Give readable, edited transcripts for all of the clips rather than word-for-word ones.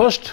1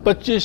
25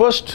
1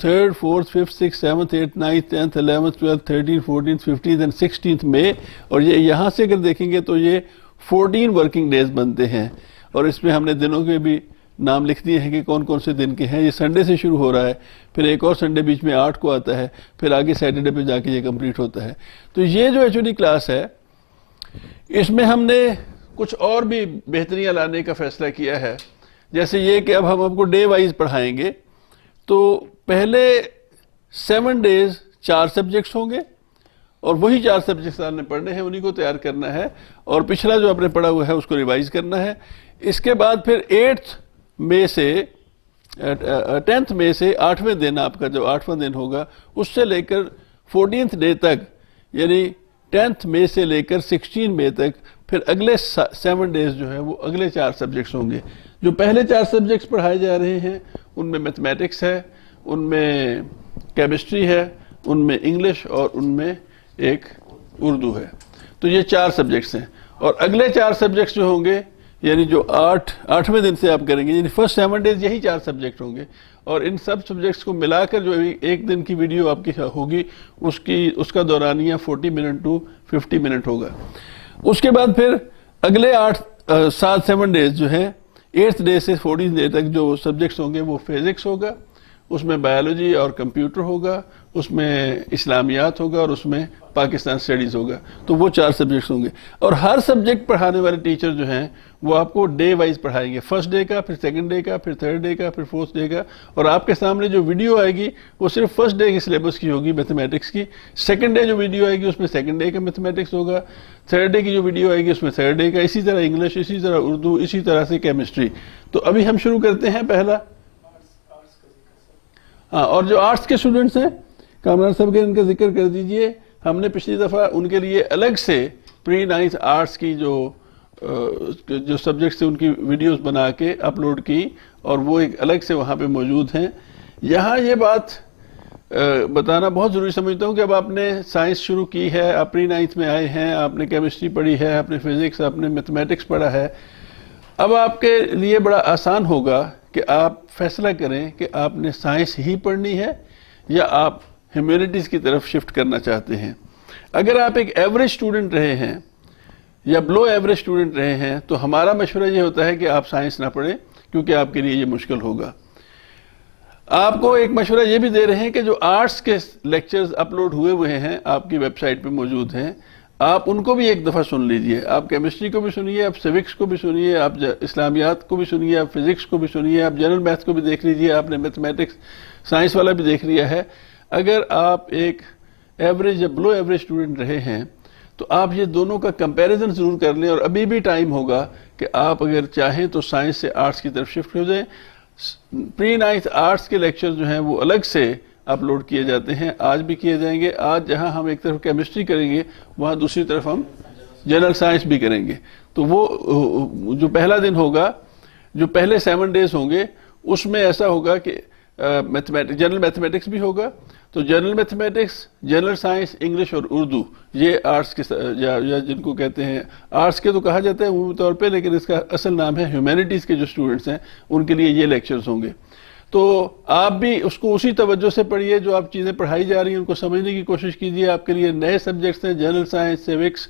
3rd, 4th, 5th, 6th, 7th, 8th, 9th, 10th, 11th, 12th, 13th, 14th, 15th and 16th میں, اور یہ یہاں سے اگر دیکھیں گے تو یہ 14 ورکنگ ڈیز بنتے ہیں, اور اس میں ہم نے دنوں کے بھی نام لکھ دیے ہیں کہ کون کون سے دن کے ہیں. یہ سنڈے سے شروع ہو رہا ہے, پھر ایک اور سنڈے بیچ میں 8 کو آتا ہے, پھر آگے سیٹرڈے پہ جا کے یہ کمپلیٹ ہوتا ہے. تو یہ جو HOD کلاس ہے اس میں ہم نے کچھ اور بھی بہتریاں لانے کا فیصلہ کیا ہے, جیسے یہ کہ اب ہم آپ کو ڈے وائز پڑھائیں گے. تو پہلے 7 days 4 سبجیکٹس ہوں گے, اور وہی 4 سبجیکٹس آپ نے پڑھنے ہیں, انہی کو تیار کرنا ہے, اور پچھلا جو آپ نے پڑھا ہوا ہے اس کو ریوائز کرنا ہے. اس کے بعد پھر 8th مئی سے 10th مئی سے 8ویں دن, آپ کا جو 8واں دن ہوگا, اس سے لے کر 14th ڈے تک, یعنی 10th مئی سے لے کر 16 مئی تک, پھر اگلے 7 days جو ہے وہ اگلے 4 سبجیکٹس ہوں گے. جو پہلے 4 سبجیکٹس پڑھائے جا رہے ہیں ان میں میتھمیٹکس ہے, ان میں کیمسٹری ہے, ان میں انگلش, اور ان میں ایک اردو ہے. تو یہ 4 سبجیکٹس ہیں, اور اگلے 4 سبجیکٹس جو ہوں گے, یعنی جو 8ویں دن سے آپ کریں گے, یعنی فرسٹ 7 days یہی 4 سبجیکٹ ہوں گے, اور ان سب سبجیکٹس کو ملا کر جو ایک دن کی ویڈیو آپ کی ہوگی اس کا دورانیہ 40 منٹ to 50 منٹ ہوگا. اس کے بعد پھر اگلے 7 days جو ہے, 8th ڈے سے 14th ڈے تک جو سبجیکٹس ہوں گے وہ فزکس ہوگا, اس میں بایولوجی اور کمپیوٹر ہوگا, اس میں اسلامیات ہوگا, اور اس میں پاکستان اسٹڈیز ہوگا. تو وہ 4 سبجیکٹس ہوں گے, اور ہر سبجیکٹ پڑھانے والے ٹیچر جو ہیں وہ آپ کو ڈے وائز پڑھائیں گے. فرسٹ ڈے کا, پھر سیکنڈ ڈے کا, پھر تھرڈ ڈے کا, پھر فورتھ ڈے کا, اور آپ کے سامنے جو ویڈیو آئے گی وہ صرف فرسٹ ڈے کی سلیبس کی ہوگی میتھمیٹکس کی. سیکنڈ ڈے جو ویڈیو آئے گی اس میں سیکنڈ ڈے کا میتھمیٹکس ہوگا. تھرڈ ڈے کی جو ویڈیو آئے گی اس میں تھرڈ ڈے کا, اسی طرح انگلش, اسی طرح اردو, اسی طرح سے کیمسٹری. تو ابھی ہم شروع کرتے ہیں پہلا. ہاں, اور جو آرٹس کے اسٹوڈنٹس ہیں, کامران صاحب کے ان کا ذکر کر دیجئے. ہم نے پچھلی دفعہ ان کے لیے الگ سے پری 9th آرٹس کی جو سبجیکٹس تھے ان کی ویڈیوز بنا کے اپلوڈ کی, اور وہ ایک الگ سے وہاں پہ موجود ہیں. یہاں یہ بات بتانا بہت ضروری سمجھتا ہوں کہ اب آپ نے سائنس شروع کی ہے, آپ پری 9th میں آئے ہیں, آپ نے کیمسٹری پڑھی ہے, آپ نے فزکس, آپ نے میتھمیٹکس پڑھا ہے. اب آپ کے لیے بڑا آسان ہوگا کہ آپ فیصلہ کریں کہ آپ نے سائنس ہی پڑھنی ہے یا آپ ہیومینٹیز کی طرف شفٹ کرنا چاہتے ہیں. اگر آپ ایک ایوریج اسٹوڈنٹ رہے ہیں یا بلو ایوریج اسٹوڈنٹ رہے ہیں تو ہمارا مشورہ یہ ہوتا ہے کہ آپ سائنس نہ پڑھیں, کیونکہ آپ کے لیے یہ مشکل ہوگا. آپ کو ایک مشورہ یہ بھی دے رہے ہیں کہ جو آرٹس کے لیکچرز اپلوڈ ہوئے ہیں آپ کی ویب سائٹ پہ موجود ہیں, آپ ان کو بھی ایک دفعہ سن لیجئے. آپ کیمسٹری کو بھی سنیے, آپ سیوکس کو بھی سنیے, آپ اسلامیات کو بھی سنیے, آپ فزکس کو بھی سنیے, آپ جنرل میتھس کو بھی دیکھ لیجئے, آپ نے میتھمیٹکس سائنس والا بھی دیکھ لیا ہے. اگر آپ ایک ایوریج یا بلو ایوریج اسٹوڈنٹ رہے ہیں تو آپ یہ دونوں کا کمپیریزن ضرور کر لیں, اور ابھی بھی ٹائم ہوگا کہ آپ اگر چاہیں تو سائنس سے آرٹس کی طرف شفٹ ہو جائیں. پری 9th آرٹس کے لیکچر جو ہیں وہ الگ سے اپلوڈ کیے جاتے ہیں, آج بھی کیے جائیں گے. آج جہاں ہم ایک طرف کیمسٹری کریں گے وہاں دوسری طرف ہم جنرل سائنس بھی کریں گے. تو وہ جو پہلا دن ہوگا, جو پہلے 7 days ہوں گے, اس میں ایسا ہوگا کہ جنرل میتھمیٹکس بھی ہوگا. تو general mathematics, general science, English اور اردو, یہ آرٹس کے یا جن کو کہتے ہیں آرٹس کے تو کہا جاتا ہے عمومی طور پہ, لیکن اس کا اصل نام ہے ہیومینٹیز کے جو اسٹوڈنٹس ہیں ان کے لیے یہ لیکچرز ہوں گے. تو آپ بھی اس کو اسی توجہ سے پڑھیے, جو آپ چیزیں پڑھائی جا رہی ہیں ان کو سمجھنے کی کوشش کیجیے. آپ کے لیے نئے سبجیکٹس ہیں, جنرل سائنس, سیوکس,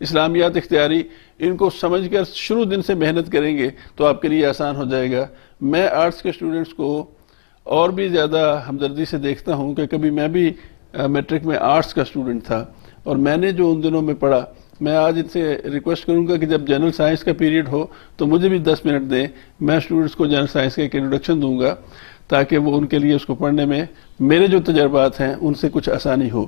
اسلامیات, اختیاری, ان کو سمجھ کر شروع دن سے محنت کریں گے تو آپ کے لیے آسان ہو جائے گا. میں آرٹس کے اسٹوڈنٹس کو اور بھی زیادہ ہمدردی سے دیکھتا ہوں کہ کبھی میں بھی میٹرک میں آرٹس کا اسٹوڈنٹ تھا, اور میں نے جو ان دنوں میں پڑھا, میں آج ان سے ریکویسٹ کروں گا کہ جب جنرل سائنس کا پیریڈ ہو تو مجھے بھی 10 منٹ دیں. میں اسٹوڈنٹس کو جنرل سائنس کا ایک انٹروڈکشن دوں گا تاکہ وہ ان کے لیے اس کو پڑھنے میں میرے جو تجربات ہیں ان سے کچھ آسانی ہو.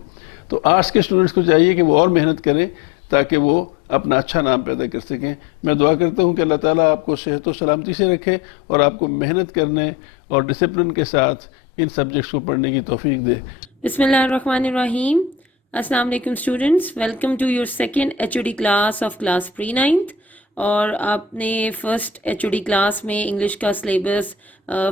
تو آرٹس کے اسٹوڈنٹس کو چاہیے کہ وہ اور محنت کریں تاکہ وہ اپنا اچھا نام پیدا کر سکیں. میں دعا کرتا ہوں کہ اللہ تعالیٰ آپ کو صحت و سلامتی سے رکھے اور آپ کو محنت کرنے اور ڈسپلن کے ساتھ ان سبجیکٹس کو پڑھنے کی توفیق دے. بسم اللہ الرحمن الرحیم. السلام علیکم students, welcome to your second HOD class of class pre 9th. اور آپ نے فرسٹ HOD کلاس میں انگلش کا سلیبس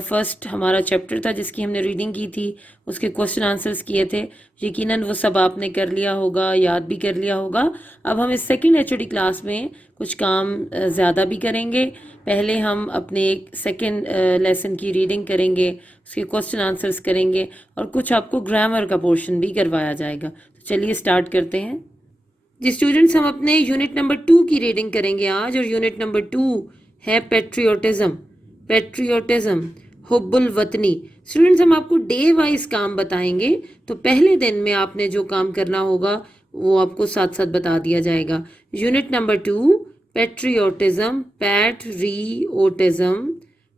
فرسٹ ہمارا چیپٹر تھا جس کی ہم نے ریڈنگ کی تھی، اس کے کوسچن آنسرز کیے تھے، یقیناً وہ سب آپ نے کر لیا ہوگا، یاد بھی کر لیا ہوگا۔ اب ہم اس سیکنڈ HOD کلاس میں کچھ کام زیادہ بھی کریں گے۔ پہلے ہم اپنے ایک سیکنڈ لیسن کی ریڈنگ کریں گے، اس کے کوسچن آنسرز کریں گے، اور کچھ آپ کو گرامر کا پورشن بھی کروایا جائے گا۔ تو چلیے سٹارٹ کرتے ہیں جی اسٹوڈنٹس۔ ہم اپنے یونٹ نمبر 2 کی ریڈنگ کریں گے آج، اور یونٹ نمبر 2 ہے پیٹریوٹزم۔ پیٹریوٹزم، حب الوطنی۔ اسٹوڈنٹس ہم آپ کو ڈے وائز کام بتائیں گے، تو پہلے دن میں آپ نے جو کام کرنا ہوگا وہ آپ کو ساتھ ساتھ بتا دیا جائے گا۔ Unit number 2 patriotism, patriotism,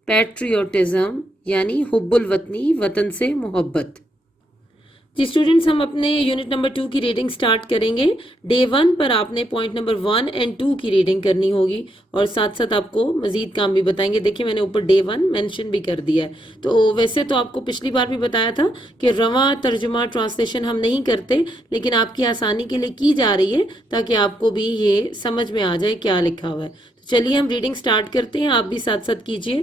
patriotism یعنی حب الوطنی، وطن سے محبت۔ جی اسٹوڈنٹس ہم اپنے یونٹ نمبر 2 کی ریڈنگ سٹارٹ کریں گے۔ ڈے 1 پر آپ نے پوائنٹ نمبر 1 اور 2 کی ریڈنگ کرنی ہوگی، اور ساتھ ساتھ آپ کو مزید کام بھی بتائیں گے۔ دیکھیں میں نے اوپر ڈے 1 مینشن بھی کر دیا ہے۔ تو ویسے تو آپ کو پچھلی بار بھی بتایا تھا کہ رواں ترجمہ ٹرانسلیشن ہم نہیں کرتے، لیکن آپ کی آسانی کے لیے کی جا رہی ہے تاکہ آپ کو بھی یہ سمجھ میں آ جائے کیا لکھا ہوا ہے۔ تو چلیے ہم ریڈنگ سٹارٹ کرتے ہیں، آپ بھی ساتھ ساتھ کیجئے۔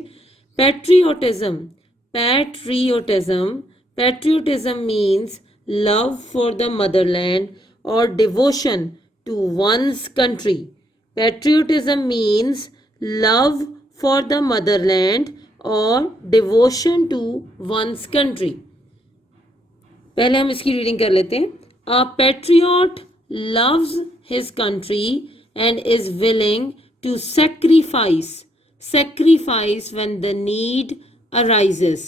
Patriotism, patriotism, patriotism means love for the motherland or devotion to one's country. Patriotism means love for the motherland or devotion to one's country. پہلے ہم اس کی ریڈنگ کر لیتے ہیں۔ A patriot loves his country and is willing to sacrifice when the need arises.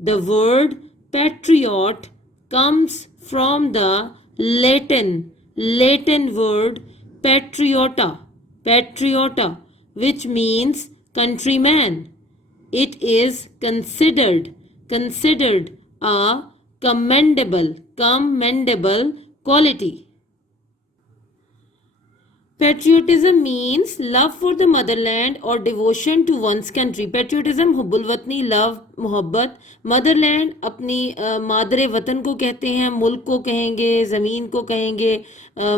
The word patriot comes from the Latin word patriota, which means countryman. It is considered a commendable quality. Patriotism means love for the motherland or devotion to one's country. Patriotism حب الوطنی، love محبت، motherland اپنی مادر وطن کو کہتے ہیں، ملک کو کہیں گے، زمین کو کہیں گے۔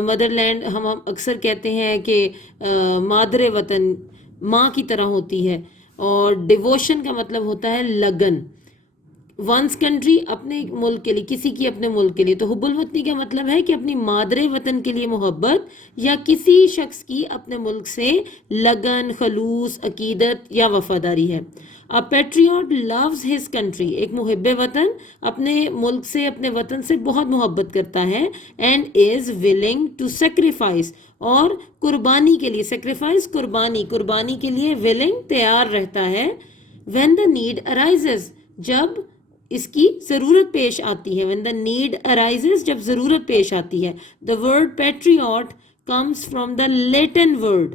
motherland ہم اکثر کہتے ہیں کہ مادر وطن ماں کی طرح ہوتی ہے، اور devotion کا مطلب ہوتا ہے لگن۔ ونس کنٹری اپنے ملک کے لیے، کسی کی اپنے ملک کے لیے۔ تو حب الوطنی کا مطلب ہے کہ اپنی مادر وطن کے لیے محبت، یا کسی شخص کی اپنے ملک سے لگن، خلوص، عقیدت یا وفاداری ہے۔ A patriot loves his country، ایک محب وطن اپنے ملک سے، اپنے وطن سے بہت محبت کرتا ہے، and is willing to sacrifice، اور قربانی کے لیے، sacrifice قربانی کے لیے willing تیار رہتا ہے، when the need arises، جب اس کی ضرورت پیش آتی ہے۔ when the need arises، جب ضرورت پیش آتی ہے۔ the word patriot comes from the Latin word،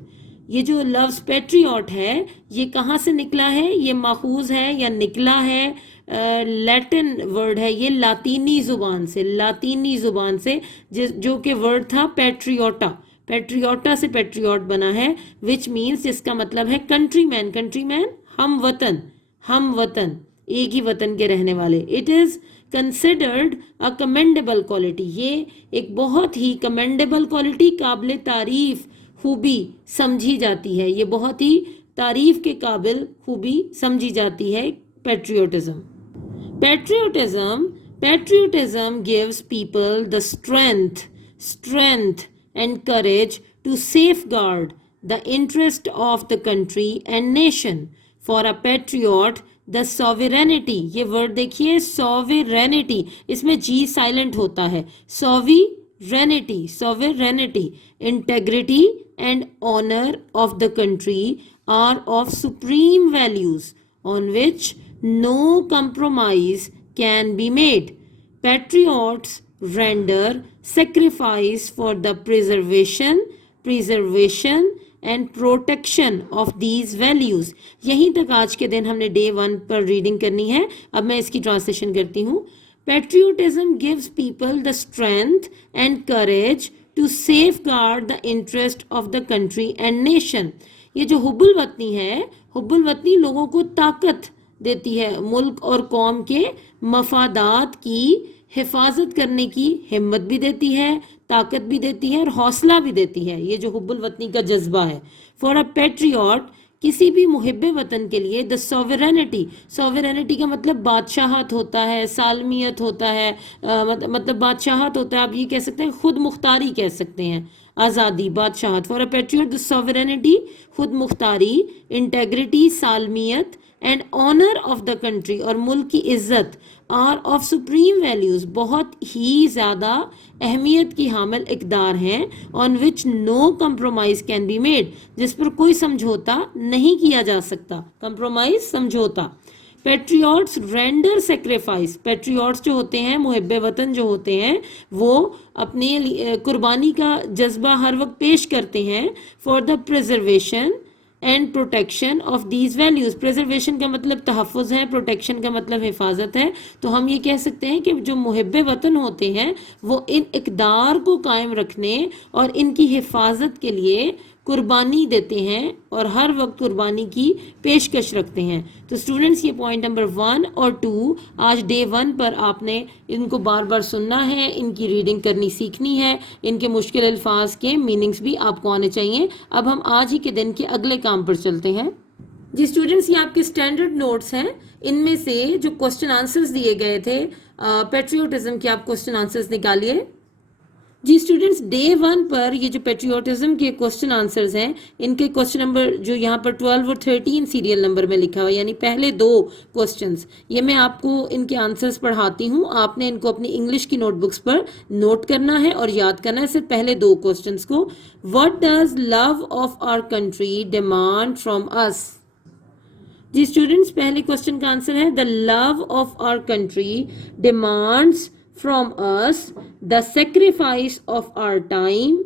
یہ جو لفظ پیٹریوٹ ہے یہ کہاں سے نکلا ہے؟ یہ ماخوذ ہے یا نکلا ہے لیٹن ورڈ ہے، یہ لاطینی زبان سے جو کہ ورڈ تھا پیٹریوٹا سے پیٹریوٹ بنا ہے، which means جس کا مطلب ہے کنٹری مین، ہم وطن، ایک ہی وطن کے رہنے والے۔ It is considered a commendable quality, یہ ایک بہت ہی کمینڈیبل کوالٹی، قابل تعریف خوبی سمجھی جاتی ہے، یہ بہت ہی تعریف کے قابل خوبی سمجھی جاتی ہے patriotism. Patriotism gives people the strength and courage to safeguard the interest of the country and nation. For a patriot the sovereignty، یہ ورڈ دیکھیے sovereignty، اس میں جی سائلنٹ ہوتا ہے، sovereignty، integrity and honor of the country are of supreme values on which no compromise can be made. Patriots render sacrifice for the preservation and protection of these values. یہیں تک آج کے دن ہم نے day 1 پر reading کرنی ہے۔ اب میں اس کی ٹرانسلیشن کرتی ہوں۔ Patriotism gives people the strength and courage to safeguard the interest of the country and nation. یہ جو حب الوطنی ہے، حب الوطنی لوگوں کو طاقت دیتی ہے ملک اور قوم کے مفادات کی حفاظت کرنے کی ہمت بھی دیتی ہے، طاقت بھی دیتی ہے اور حوصلہ بھی دیتی ہے، یہ جو حب الوطنی کا جذبہ ہے. فار اے پیٹریوٹ، کسی بھی محب وطن کے لیے، دا سوورینٹی کا مطلب بادشاہت ہوتا ہے، سالمیت ہوتا ہے، مطلب بادشاہت ہوتا ہے، آپ یہ کہہ سکتے ہیں خود مختاری کہہ سکتے ہیں، آزادی، بادشاہت. For a patriot the sovereignty, خود مختاری، انٹیگریٹی، سالمیت، and honour of the country, اور ملک کی عزت، آر آف سپریم ویلیوز، بہت ہی زیادہ اہمیت کی حامل اقدار ہیں، آن وچ نو کمپرومائز کین بی میڈ، جس پر کوئی سمجھوتا نہیں کیا جا سکتا. کمپرومائز، سمجھوتا. پیٹریوٹس رینڈر سیکریفائس، پیٹریوٹس جو ہوتے ہیں، محب وطن جو ہوتے ہیں، وہ اپنے قربانی کا جذبہ ہر وقت پیش کرتے ہیں for the preservation and protection of these values. Preservation کا مطلب تحفظ ہے، پروٹیکشن کا مطلب حفاظت ہے. تو ہم یہ کہہ سکتے ہیں کہ جو محب وطن ہوتے ہیں وہ ان اقدار کو قائم رکھنے اور ان کی حفاظت کے لیے قربانی دیتے ہیں اور ہر وقت قربانی کی پیشکش رکھتے ہیں. تو اسٹوڈنٹس، یہ پوائنٹ نمبر 1 اور 2 آج ڈے 1 پر آپ نے ان کو بار بار سننا ہے، ان کی ریڈنگ کرنی سیکھنی ہے، ان کے مشکل الفاظ کے میننگز بھی آپ کو آنے چاہیے. اب ہم آج ہی کے دن کے اگلے کام پر چلتے ہیں. جی اسٹوڈنٹس، یہ آپ کے اسٹینڈرڈ نوٹس ہیں، ان میں سے جو کوسچن آنسرز دیے گئے تھے پیٹریوٹزم کے، آپ کوسچن آنسرز نکالیے. جی اسٹوڈنٹس، ڈے 1 پر یہ جو پیٹریوٹزم کے کوسچن آنسرز ہیں، ان کے کوسچن نمبر جو یہاں پر 12 اور 13 سیریل نمبر میں لکھا ہوا، یعنی پہلے 2 کوسچنز، یہ میں آپ کو ان کے آنسرز پڑھاتی ہوں. آپ نے ان کو اپنی انگلش کی نوٹ بکس پر نوٹ کرنا ہے اور یاد کرنا ہے صرف پہلے 2 کوسچنز کو. What does love of our country demand from us? جی اسٹوڈنٹس، پہلے کوسچن کا آنسر ہے the love of our country demands from us the sacrifice of our time,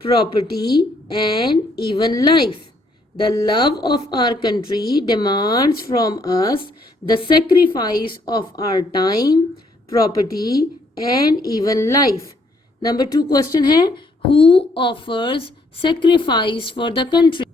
property and even life. The love of our country demands from us the sacrifice of our time, property and even life. Number 2 question ہے who offers sacrifice for the country?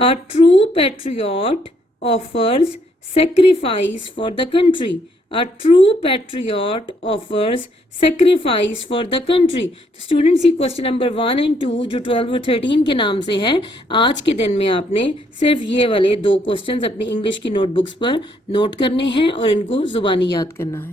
A true patriot offers sacrifice for the country. A true patriot offers sacrifice for the country. تو students, یہ question number 1 اور 2 جو 12 اور 13 کے نام سے ہیں، آج کے دن میں آپ نے صرف یہ والے 2 کوسچنز اپنی انگلش کی نوٹ بکس پر نوٹ کرنے ہیں اور ان کو زبانی یاد کرنا ہے.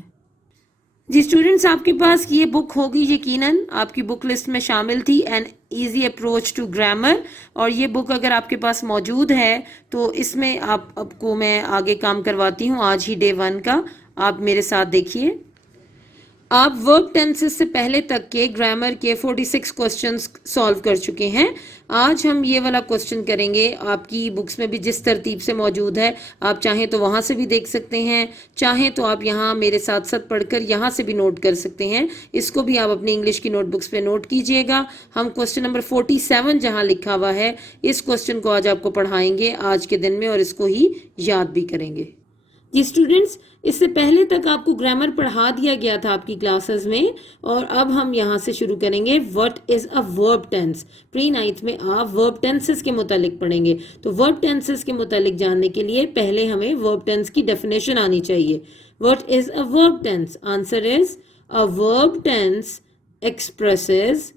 جی اسٹوڈنٹس، آپ کے پاس یہ بک ہوگی، یقیناً آپ کی بک لسٹ میں شامل تھی، an easy approach to grammar. اور یہ بک اگر آپ کے پاس موجود ہے تو اس میں آپ کو میں آگے کام کرواتی ہوں آج ہی ڈے 1 کا. آپ میرے ساتھ دیکھیے. آپ ورب ٹینسز سے پہلے تک کے گرامر کے 46 کوسچنز سالو کر چکے ہیں. آج ہم یہ والا کوسچن کریں گے. آپ کی بکس میں بھی جس ترتیب سے موجود ہے، آپ چاہیں تو وہاں سے بھی دیکھ سکتے ہیں، چاہیں تو آپ یہاں میرے ساتھ ساتھ پڑھ کر یہاں سے بھی نوٹ کر سکتے ہیں. اس کو بھی آپ اپنی انگلش کی نوٹ بکس پہ نوٹ کیجئے گا. ہم کوسچن نمبر 47 جہاں لکھا ہوا ہے، اس کوسچن کو آج آپ کو پڑھائیں گے آج کے دن میں، اور اس کو ہی یاد بھی کریں گے. جی اسٹوڈنٹس، اس سے پہلے تک آپ کو گرامر پڑھا دیا گیا تھا آپ کی کلاسز میں، اور اب ہم یہاں سے شروع کریں گے. What is a verb tennis? Pre 9th میں آپ ورب ٹینسز کے متعلق پڑھیں گے. تو ورب ٹینسز کے متعلق جاننے کے لیے پہلے ہمیں ورب ٹینس کی ڈیفینیشن آنی چاہیے. What is a verb tennis? Answer is a verb tense expresses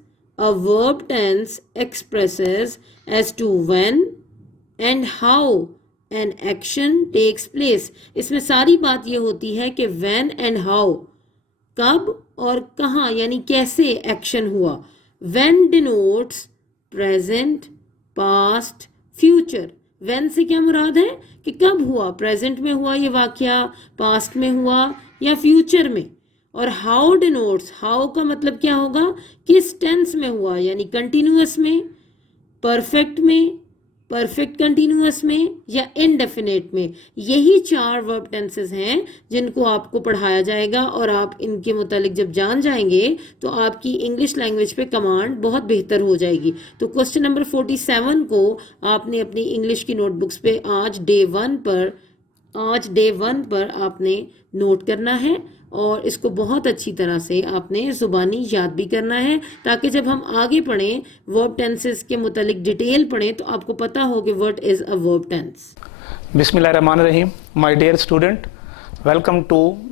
as to when and how an action takes place. اس میں ساری بات یہ ہوتی ہے کہ when and how، کب اور کہاں، یعنی کیسے ایکشن ہوا. when denotes present, past, future. when سے کیا مراد ہے کہ کب ہوا، present میں ہوا یہ واقعہ، past میں ہوا یا future میں. اور how denotes، how کا مطلب کیا ہوگا، کس ٹینس میں ہوا، یعنی کنٹینیوس میں، پرفیکٹ میں، پرفیکٹ کنٹینیوس میں یا انڈیفینیٹ میں. یہی 4 ورب ٹینسز ہیں جن کو آپ کو پڑھایا جائے گا، اور آپ ان کے متعلق جب جان جائیں گے تو آپ کی انگلش لینگویج پہ کمانڈ بہت بہتر ہو جائے گی. تو کوسچن نمبر 47 کو آپ نے اپنی انگلش کی نوٹ بکس پہ آج ڈے 1 پر آپ نے نوٹ کرنا ہے، اور اس کو بہت اچھی طرح سے آپ نے زبانی یاد بھی کرنا ہے، تاکہ جب ہم آگے پڑھیں ورب ٹینسز کے متعلق ڈیٹیل پڑھیں تو آپ کو پتا ہو کہ what is a verb tense. بسم اللہ الرحمن الرحیم. My dear student, welcome to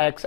x,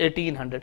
1800।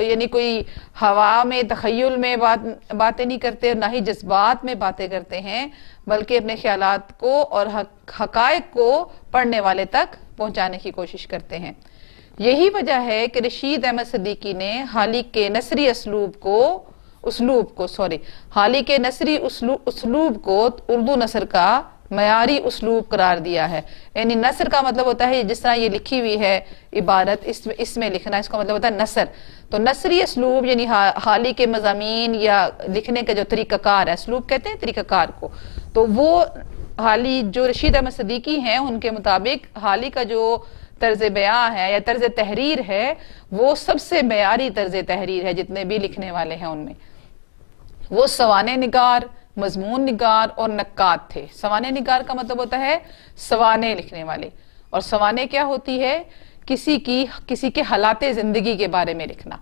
یعنی کوئی ہوا میں تخیل میں باتیں نہیں کرتے، نہ ہی جذبات میں باتیں کرتے ہیں، بلکہ اپنے خیالات کو اور حقائق کو پڑھنے والے تک پہنچانے کی کوشش کرتے ہیں۔ یہی وجہ ہے کہ رشید احمد صدیقی نے حالی کے نثری اسلوب کو اردو نثر کا معیاری اسلوب قرار دیا ہے۔ یعنی نثر کا مطلب ہوتا ہے جس طرح یہ لکھی ہوئی ہے عبارت، اس میں لکھنا، اس کا مطلب ہوتا ہے نثر۔ تو نثری اسلوب یعنی حالی کے مضامین یا لکھنے کا جو طریقہ کار ہے، اسلوب کہتے ہیں طریقہ کار کو، تو وہ حالی جو رشید احمد صدیقی ہیں ان کے مطابق حالی کا جو طرز بیان ہے یا طرز تحریر ہے وہ سب سے معیاری طرز تحریر ہے جتنے بھی لکھنے والے ہیں ان میں۔ وہ سوانح نگار، مضمون نگار اور نقاد تھے۔ سوانح نگار کا مطلب ہوتا ہے سوانح لکھنے والے، اور سوانح کیا ہوتی ہے؟ کسی کے حالات زندگی کے بارے میں لکھنا،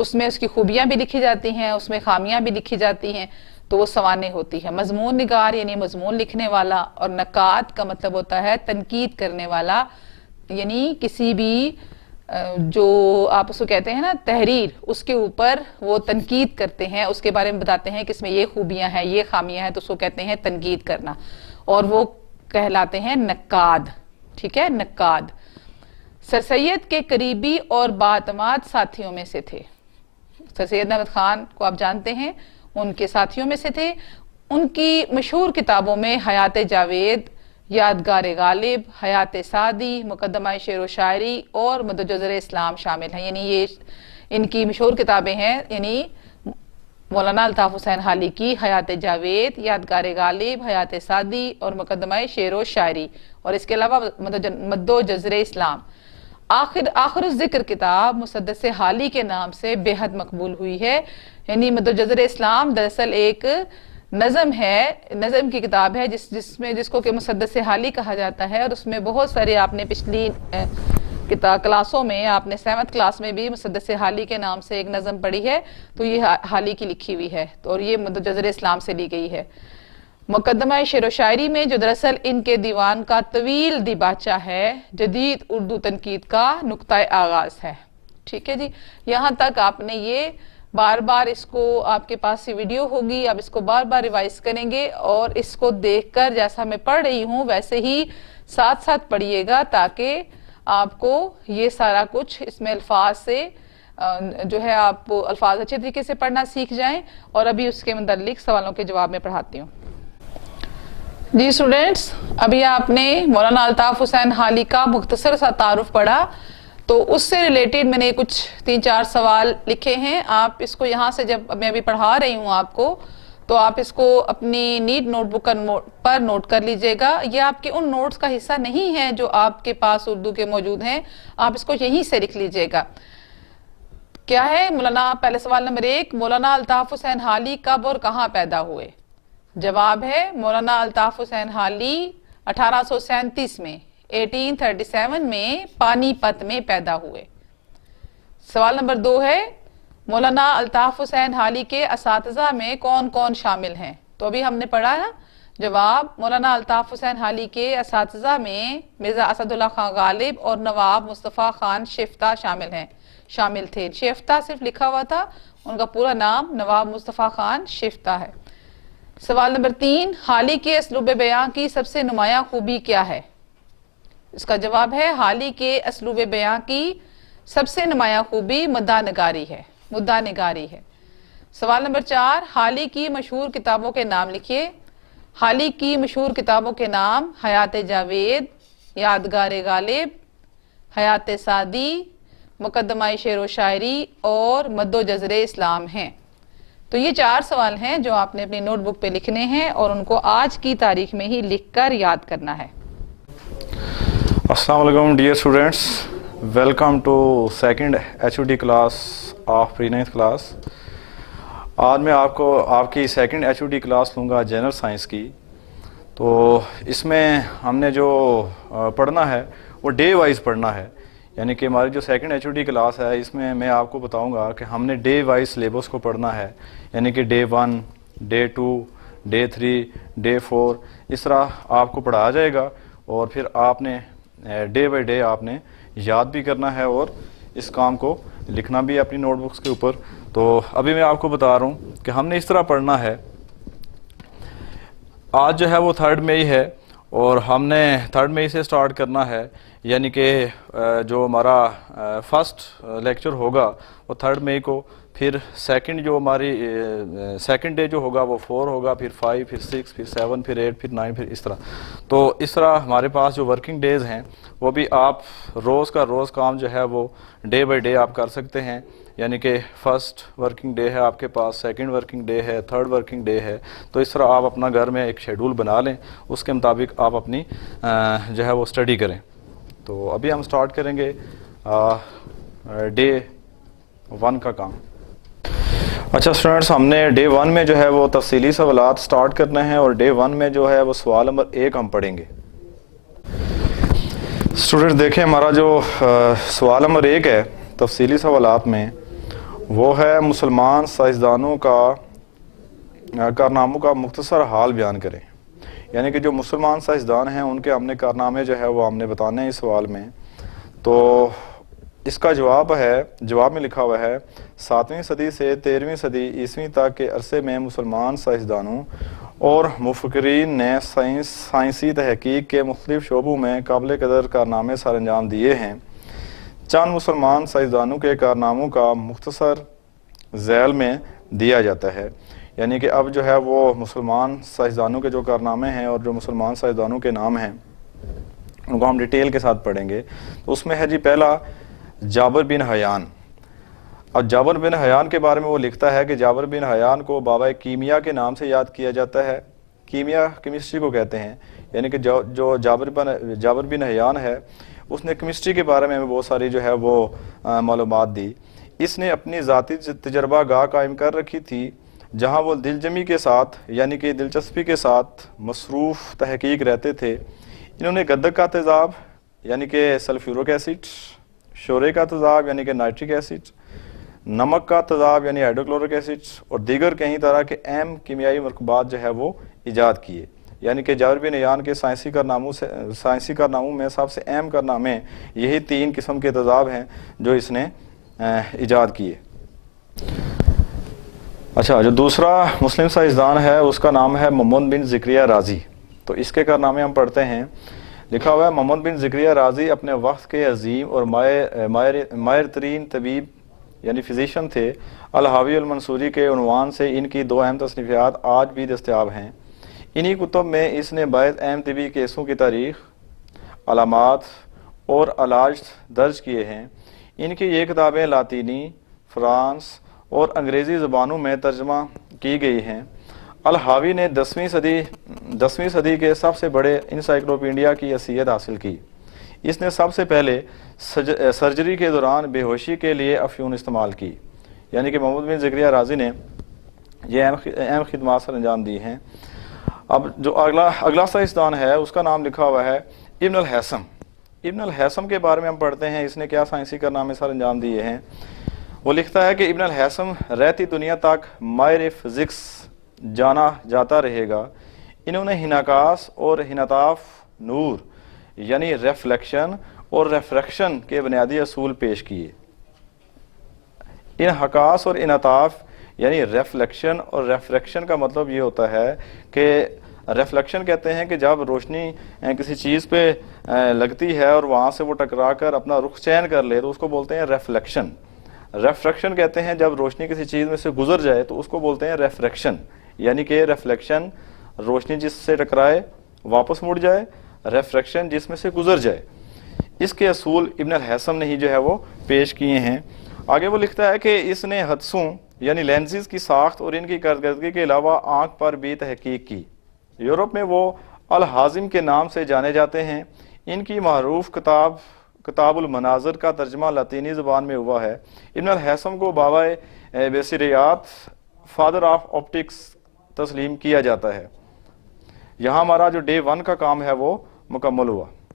اس میں اس کی خوبیاں بھی لکھی جاتی ہیں، اس میں خامیاں بھی لکھی جاتی ہیں، تو وہ سوانح ہوتی ہے۔ مضمون نگار یعنی مضمون لکھنے والا، اور نقاد کا مطلب ہوتا ہے تنقید کرنے والا، یعنی کسی بھی جو آپ اس کو کہتے ہیں نا تحریر، اس کے اوپر وہ تنقید کرتے ہیں، اس کے بارے میں بتاتے ہیں کہ اس میں یہ خوبیاں ہیں، یہ خامیاں ہیں، تو اس کو کہتے ہیں تنقید کرنا، اور وہ کہلاتے ہیں نقاد۔ ٹھیک ہے، نقاد سر سید کے قریبی اور باعتماد ساتھیوں میں سے تھے۔ سر سید احمد خان کو آپ جانتے ہیں، ان کے ساتھیوں میں سے تھے۔ ان کی مشہور کتابوں میں حیات جاوید، یادگار غالب، حیات سعدی، مقدمہ شعر و شاعری اور مدجزر اسلام شامل ہیں۔ یعنی یہ ان کی مشہور کتابیں ہیں، یعنی مولانا الطاف حسین حالی کی حیات جاوید، یادگار غالب، حیات سعدی اور مقدمہ شعر و شاعری، اور اس کے علاوہ مدجزر اسلام۔ آخر الذکر کتاب مسدس حالی کے نام سے بے حد مقبول ہوئی ہے۔ یعنی مدجزر اسلام دراصل ایک نظم ہے، نظم کی کتاب ہے جس کو کہ مسدس حالی کہا جاتا ہے، اور اس میں بہت سارے آپ نے پچھلی کلاسوں میں، آپ نے 7th کلاس میں بھی مسدس حالی کے نام سے ایک نظم پڑھی ہے، تو یہ حالی کی لکھی ہوئی ہے، اور یہ مدجزر اسلام سے لی گئی ہے۔ مقدمہ شعر و شاعری میں جو دراصل ان کے دیوان کا طویل دیباچہ ہے، جدید اردو تنقید کا نقطہ آغاز ہے۔ ٹھیک ہے جی، یہاں تک آپ نے یہ بار بار اس کو، آپ کے پاس یہ ویڈیو ہوگی، آپ اس کو بار بار ریوائز کریں گے، اور اس کو دیکھ کر جیسا میں پڑھ رہی ہوں ویسے ہی ساتھ ساتھ پڑھیے گا، تاکہ آپ کو یہ سارا کچھ اس میں الفاظ سے جو ہے آپ الفاظ اچھے طریقے سے پڑھنا سیکھ جائیں۔ اور ابھی اس کے متعلق سوالوں کے جواب میں پڑھاتی ہوں۔ جی اسٹوڈینٹس، ابھی آپ نے مولانا الطاف حسین حالی کا مختصر سا تعارف پڑھا، تو اس سے ریلیٹڈ میں نے کچھ 3-4 سوال لکھے ہیں۔ آپ اس کو یہاں سے جب میں ابھی پڑھا رہی ہوں آپ کو، تو آپ اس کو اپنی نیٹ نوٹ بک پر نوٹ کر لیجئے گا۔ یہ آپ کے ان نوٹس کا حصہ نہیں ہے جو آپ کے پاس اردو کے موجود ہیں، آپ اس کو یہیں سے لکھ لیجئے گا۔ کیا ہے مولانا؟ پہلے سوال نمبر 1، مولانا الطاف حسین حالی کب اور کہاں پیدا ہوئے؟ جواب ہے مولانا الطاف حسین حالی 1837 میں 1837 میں پانی پت میں پیدا ہوئے۔ سوال نمبر 2 ہے، مولانا الطاف حسین حالی کے اساتذہ میں کون کون شامل ہیں؟ تو ابھی ہم نے پڑھا ہے۔ جواب، مولانا الطاف حسین حالی کے اساتذہ میں مرزا اسد اللہ خان غالب اور نواب مصطفیٰ خان شفتہ شامل تھے۔ شفتہ صرف لکھا ہوا تھا، ان کا پورا نام نواب مصطفیٰ خان شفتہ ہے۔ سوال نمبر 3، حالی کے اسلوب بیان کی سب سے نمایاں خوبی کیا ہے؟ اس کا جواب ہے حالی کے اسلوب بیان کی سب سے نمایاں خوبی مدعا نگاری ہے۔ سوال نمبر 4، حالی کی مشہور کتابوں کے نام لکھیے۔ حالی کی مشہور کتابوں کے نام حیات جاوید، یادگار غالب، حیات سعدی، مقدمہ شعر و شاعری اور مدجزر اسلام ہیں۔ تو یہ 4 سوال ہیں جو آپ نے اپنی نوٹ بک پہ لکھنے ہیں، اور ان کو آج کی تاریخ میں ہی لکھ کر یاد کرنا ہے۔ السلام علیکم dear students, welcome to second HOD class of pre 9th class. آج میں آپ کی سیکنڈ HOD کلاس لوں گا جنرل سائنس کی۔ تو اس میں ہم نے جو پڑھنا ہے وہ ڈے وائز پڑھنا ہے، یعنی کہ ہماری جو سیکنڈ HOD کلاس ہے اس میں میں آپ کو بتاؤں گا کہ ہم نے ڈے وائز سلیبس کو پڑھنا ہے، یعنی کہ ڈے 1، ڈے 2، ڈے 3، ڈے 4، اس طرح آپ کو پڑھایا جائے گا، اور پھر آپ نے ڈے بائی ڈے آپ نے یاد بھی کرنا ہے اور اس کام کو لکھنا بھی ہے اپنی نوٹ بکس کے اوپر. تو ابھی میں آپ کو بتا رہا ہوں کہ ہم نے اس طرح پڑھنا ہے. آج جو ہے وہ 3 مئی ہے اور ہم نے 3 مئی سے سٹارٹ کرنا ہے, یعنی کہ جو ہمارا فرسٹ لیکچر ہوگا وہ 3 مئی کو, پھر سیکنڈ جو ہماری سیکنڈ ڈے جو ہوگا وہ 4 ہوگا, پھر 5, پھر 6, پھر 7, پھر 8, پھر 9, پھر اس طرح. تو اس طرح ہمارے پاس جو ورکنگ ڈیز ہیں وہ بھی آپ روز کا روز کام جو ہے وہ ڈے بائی ڈے آپ کر سکتے ہیں. یعنی کہ فرسٹ ورکنگ ڈے ہے آپ کے پاس, سیکنڈ ورکنگ ڈے ہے, تھرڈ ورکنگ ڈے ہے. تو اس طرح آپ اپنا گھر میں ایک شیڈول بنا لیں, اس کے مطابق آپ اپنی جو ہے وہ اسٹڈی کریں. تو ابھی ہم سٹارٹ کریں گے ڈے 1 کا کام. اچھا اسٹوڈنٹس, ہم نے ڈے 1 میں جو ہے وہ تفصیلی سوالات سٹارٹ کرنے ہیں, اور ڈے 1 میں جو ہے وہ سوال نمبر 1 ہم پڑھیں گے. اسٹوڈنٹ دیکھیں, ہمارا جو سوال نمبر 1 ہے تفصیلی سوالات میں, وہ ہے مسلمان سائنسدانوں کا کارناموں کا مختصر حال بیان کریں. یعنی کہ جو مسلمان سائنسدان ہیں ان کے ہم نے کارنامے جو ہے وہ ہم نے بتانے ہیں اس سوال میں. تو اس کا جواب میں لکھا ہوا ہے 7ویں صدی سے 13ویں صدی عیسوی تک کے عرصے میں مسلمان سائنسدانوں اور مفکرین نے سائنسی تحقیق کے مختلف شعبوں میں قابل قدر کارنامے سر انجام دیے ہیں. چند مسلمان سائنسدانوں کے کارناموں کا مختصر ذیل میں دیا جاتا ہے. یعنی کہ اب جو ہے وہ مسلمان سائنسدانوں کے جو کارنامے ہیں اور جو مسلمان سائنسدانوں کے نام ہیں ان کو ہم ڈیٹیل کے ساتھ پڑھیں گے. تو اس میں ہے جی پہلا جابر بن حیان. اب جابر بن حیان کے بارے میں وہ لکھتا ہے کہ جابر بن حیان کو بابا کیمیا کے نام سے یاد کیا جاتا ہے. کیمیا کیمسٹری کو کہتے ہیں. یعنی کہ جو جابر بن حیان ہے اس نے کیمسٹری کے بارے میں بہت ساری جو ہے وہ معلومات دی. اس نے اپنی ذاتی تجربہ گاہ قائم کر رکھی تھی جہاں وہ دلجمی کے ساتھ یعنی کہ دلچسپی کے ساتھ مصروف تحقیق رہتے تھے. انہوں نے گندک کا تیزاب یعنی کہ سلفیورک ایسڈ, شورے کا تیزاب یعنی کہ نائٹرک ایسڈ, نمک کا تیزاب یعنی ہائیڈروکلورک ایسڈ اور دیگر کئی طرح کے اہم کیمیائی مرکبات جو ہے وہ ایجاد کیے. یعنی کہ جابر بن حیان کے سائنسی کارناموں میں سب سے اہم کارنامے یہی 3 قسم کے تیزاب ہیں جو اس نے ایجاد کیے. اچھا, جو دوسرا مسلم سائنسدان ہے اس کا نام ہے محمد بن زکریہ رازی. تو اس کے کارنامے ہم پڑھتے ہیں. لکھا ہوا ہے محمد بن زکریہ رازی اپنے وقت کے عظیم اور ماہر ترین طبیب یعنی فزیشین تھے. الحاوی المنصوری کے عنوان سے ان کی 2 اہم تصنیفات آج بھی دستیاب ہیں. انہی کتب میں اس نے بعض اہم طبی کیسوں کی تاریخ, علامات اور علاج درج کیے ہیں. ان کی یہ کتابیں لاطینی, فرانس اور انگریزی زبانوں میں ترجمہ کی گئی ہیں. الحاوی نے 10ویں صدی کے سب سے بڑے انسائکلوپیڈیا کی حیثیت حاصل کی. اس نے سب سے پہلے سرجری کے دوران بے ہوشی کے لیے افیون استعمال کی. یعنی کہ محمد بن زکریہ رازی نے یہ اہم خدمات سر انجام دی ہیں. اب جو اگلا سائنسدان ہے اس کا نام لکھا ہوا ہے ابن الہیثم. ابن الہیثم کے بارے میں ہم پڑھتے ہیں اس نے کیا سائنسی کارنامے سر انجام دیے ہیں. وہ لکھتا ہے کہ ابن الہیثم رہتی دنیا تک ماہر فزکس جانا جاتا رہے گا. انہوں نے انعکاس اور انعطاف نور یعنی ریفلیکشن اور ریفریکشن کے بنیادی اصول پیش کیے. انعکاس اور انعطاف یعنی ریفلیکشن اور ریفریکشن کا مطلب یہ ہوتا ہے کہ ریفلیکشن کہتے ہیں کہ جب روشنی کسی چیز پہ لگتی ہے اور وہاں سے وہ ٹکرا کر اپنا رخ چین کر لے تو اس کو بولتے ہیں ریفلیکشن. ریفریکشن کہتے ہیں جب روشنی کسی چیز میں سے گزر جائے تو اس کو بولتے ہیں ریفریکشن. یعنی کہ ریفلیکشن روشنی جس سے ٹکرائے واپس مڑ جائے, ریفریکشن جس میں سے گزر جائے. اس کے اصول ابن الہیثم نے ہی جو ہے وہ پیش کیے ہیں. آگے وہ لکھتا ہے کہ اس نے حدسوں یعنی لینزز کی ساخت اور ان کی کارکردگی کے علاوہ آنکھ پر بھی تحقیق کی. یورپ میں وہ الحازم کے نام سے جانے جاتے ہیں. ان کی معروف کتاب المناظر کا ترجمہ لاطینی زبان میں ہوا ہے. ابن الہیثم کو بابا بصیرت فادر آف آپٹکس تسلیم کیا جاتا ہے. یہاں ہمارا جو ڈے 1 کا کام ہے وہ مکمل ہوا.